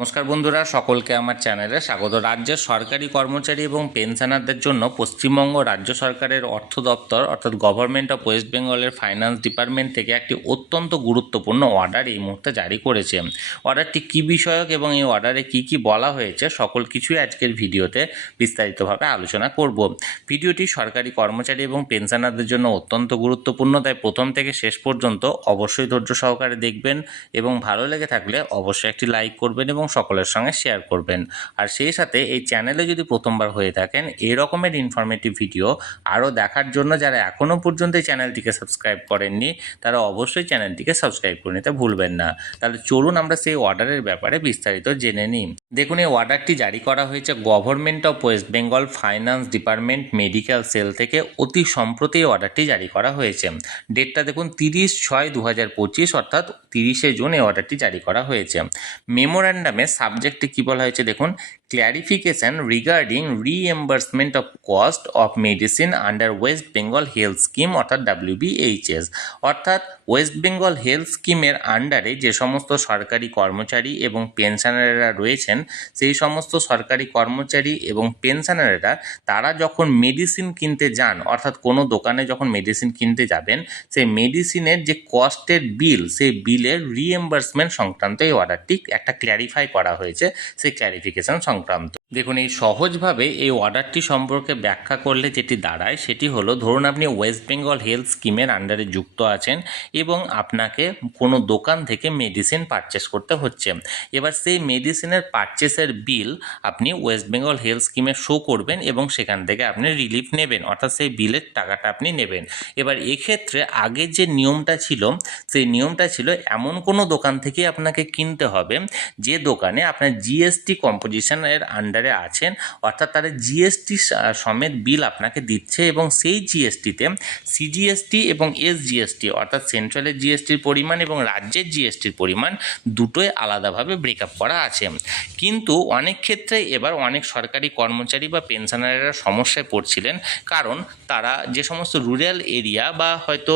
নমস্কার বন্ধুরা, সকলকে আমার চ্যানেলে স্বাগত। রাজ্যের সরকারি কর্মচারী এবং পেনশনারদের জন্য পশ্চিমবঙ্গ রাজ্য সরকারের অর্থ দপ্তর, অর্থাৎ গভর্নমেন্ট অফ ওয়েস্ট বেঙ্গলের ফাইন্যান্স ডিপার্টমেন্ট থেকে একটি অত্যন্ত গুরুত্বপূর্ণ অর্ডার এই মুহূর্তে জারি করেছে। অর্ডারটি কী বিষয়ক এবং এই অর্ডারে কী কী বলা হয়েছে, সকল কিছুই আজকের ভিডিওতে বিস্তারিতভাবে আলোচনা করব। ভিডিওটি সরকারি কর্মচারী এবং পেনশনারদের জন্য অত্যন্ত গুরুত্বপূর্ণ, তাই প্রথম থেকে শেষ পর্যন্ত অবশ্যই ধৈর্য সহকারে দেখবেন এবং ভালো লেগে থাকলে অবশ্যই একটি লাইক করবেন এবং সকলের সঙ্গে শেয়ার করবেন। আর সেই সাথে এই চ্যানেলে যদি প্রথমবার হয়ে থাকেন, এই রকমের ইনফরমেটিভ ভিডিও আরও দেখার জন্য যারা এখনও পর্যন্ত চ্যানেলটিকে সাবস্ক্রাইব করেননি, তারা অবশ্যই চ্যানেলটিকে সাবস্ক্রাইব করে নিতে ভুলবেন না। তাহলে চলুন আমরা সেই অর্ডারের ব্যাপারে বিস্তারিত জেনে নিই। দেখুন, এই অর্ডারটি জারি করা হয়েছে government of west Bengal finance department medical cell থেকে। অতি সম্প্রতি এই অর্ডারটি জারি করা হয়েছে। ডেটটা দেখুন, তিরিশ ছয় দু হাজার পঁচিশ, অর্থাৎ তিরিশে জুন এই অর্ডারটি জারি করা হয়েছে। মেমোরান্ডামে সাবজেক্টে কী বলা হয়েছে দেখুন? Clarification regarding reimbursement of cost of medicine under West Bengal health scheme অর্থাৎ ডাব্লিউবিএইচএস অর্থাৎ ওয়েস্ট বেঙ্গল হেলথ স্কিমের আন্ডারে যে সমস্ত সরকারি কর্মচারী এবং পেনশনারেরা রয়েছেন, সেই সমস্ত সরকারি কর্মচারী এবং পেনশনারেরা তারা যখন মেডিসিন কিনতে যান, অর্থাৎ কোনো দোকানে যখন মেডিসিন কিনতে যাবেন, সেই মেডিসিনের যে কস্টের বিল সেই বিলের রিএম্বার্সমেন্ট সংক্রান্ত এই অর্ডারটি একটা ক্ল্যারিফাই করা হয়েছে সেই ক্লারিফিকেশন সংক্রান্ত। দেখুন, এই সহজভাবে এই অর্ডারটি সম্পর্কে ব্যাখ্যা করলে যেটি দাঁড়ায় সেটি হলো, ধরুন আপনি ওয়েস্ট বেঙ্গল হেলথ স্কিমের আন্ডারে যুক্ত আছেন এবং আপনাকে কোনো দোকান থেকে মেডিসিন পারচেস করতে হচ্ছে। এবার সেই মেডিসিনের পারচেসের বিল আপনি ওয়েস্ট বেঙ্গল হেলথ স্কিমে শো করবেন এবং সেখান থেকে আপনি রিলিফ নেবেন, অর্থাৎ সেই বিলের টাকাটা আপনি নেবেন। এবার এক্ষেত্রে আগের যে নিয়মটা ছিল, সেই নিয়মটা ছিল এমন কোনো দোকান থেকে আপনাকে কিনতে হবে যে দোকানে আপনার জিএসটি কম্পোজিশনের আন্ডারে আছেন, অর্থাৎ তারা জিএসটি সমেত বিল আপনাকে দিচ্ছে এবং সেই জিএসটিতে সিজিএসটি এবং এসজিএসটি অর্থাৎ সেন্ট্রালের জিএসটির পরিমাণ এবং রাজ্যের জিএসটির পরিমাণ দুটোই আলাদাভাবে ব্রেকআপ করা আছে। কিন্তু অনেক ক্ষেত্রে এবার অনেক সরকারি কর্মচারী বা পেনশনারেরা সমস্যায় পড়ছিলেন, কারণ তারা যে সমস্ত রুরাল এরিয়া বা হয়তো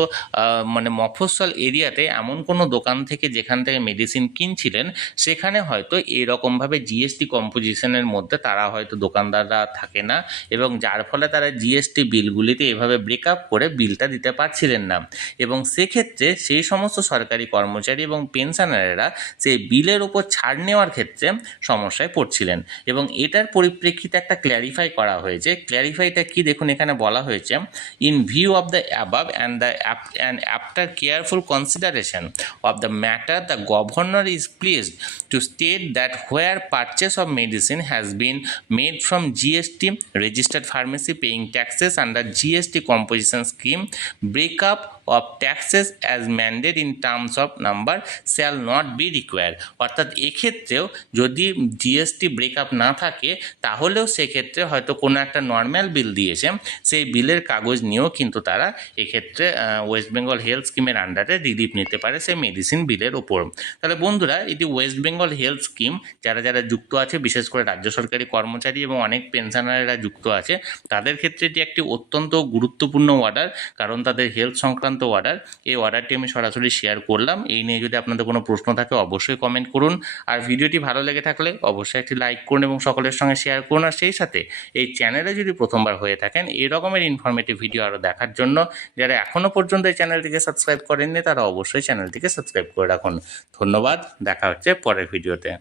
মানে মফস্বল এরিয়াতে এমন কোনো দোকান থেকে যেখান থেকে মেডিসিন কিনছিলেন, সেখানে হয়তো এরকমভাবে জিএসটি কম্পোজিশনের মধ্যে তারা হয়তো দোকানদাররা থাকে না এবং যার ফলে তারা জিএসটি বিলগুলিতে এভাবে ব্রেকআপ করে বিলটা দিতে পারছিলেন না। এবং সেক্ষেত্রে সেই সমস্ত সরকারি কর্মচারী এবং পেনশনারেরা সেই বিলের ওপর ছাড় নেওয়ার ক্ষেত্রে সমস্যায় পড়ছিলেন। এবং এটার পরিপ্রেক্ষিতে একটা ক্ল্যারিফাই করা হয়েছে। ক্ল্যারিফাইটা কি দেখুন এখানে বলা হয়েছে in view of the above and the and after careful consideration of the matter the governor is pleased to state that where purchase of medicine has been made from GST, registered pharmacy paying taxes under GST composition scheme, breakup of taxes as mandated in terms of number shall not be required. অর্থাৎ এক্ষেত্রেও যদি GST breakup না থাকে, তাহলেও সেক্ষেত্রে হয়তো কোনো একটা নর্মাল বিল দিয়েছে। সেই বিলের কাগজ নিয়েও কিন্তু তারা এক্ষেত্রে ওয়েস্ট বেঙ্গল হেলথ স্কিমের আন্ডারে রিলিফ নিতে পারে সেই মেডিসিন বিলের ওপর তাহলে বন্ধুরা, এটি ওয়েস্ট বেঙ্গল হেলথ স্কিম যারা যারা যুক্ত আছে, বিশেষ করে রাজ্য সরকারি কর্মচারী এবং অনেক পেনশনারেরা যুক্ত আছে, তাদের ক্ষেত্রে এটি একটি অত্যন্ত গুরুত্বপূর্ণ অর্ডার কারণ তাদের হেলথ সংক্রান্ত অর্ডার এই অর্ডারটি আমি সরাসরি শেয়ার করলাম। এই নিয়ে যদি আপনাদের কোনো প্রশ্ন থাকে, অবশ্যই কমেন্ট করুন। আর ভিডিওটি ভালো লেগে থাকলে অবশ্যই একটি লাইক করুন এবং সকলের সঙ্গে শেয়ার করুন। আর সেই সাথে এই চ্যানেলে যদি প্রথমবার হয়ে থাকেন, এই রকমের ইনফরমেটিভ ভিডিও আরও দেখার জন্য যারা এখনও পর্যন্ত এই চ্যানেলটিকে সাবস্ক্রাইব করেননি, তারা অবশ্যই চ্যানেলটিকে সাবস্ক্রাইব করে রাখুন। ধন্যবাদ, দেখা হচ্ছে পরের ভিডিওতে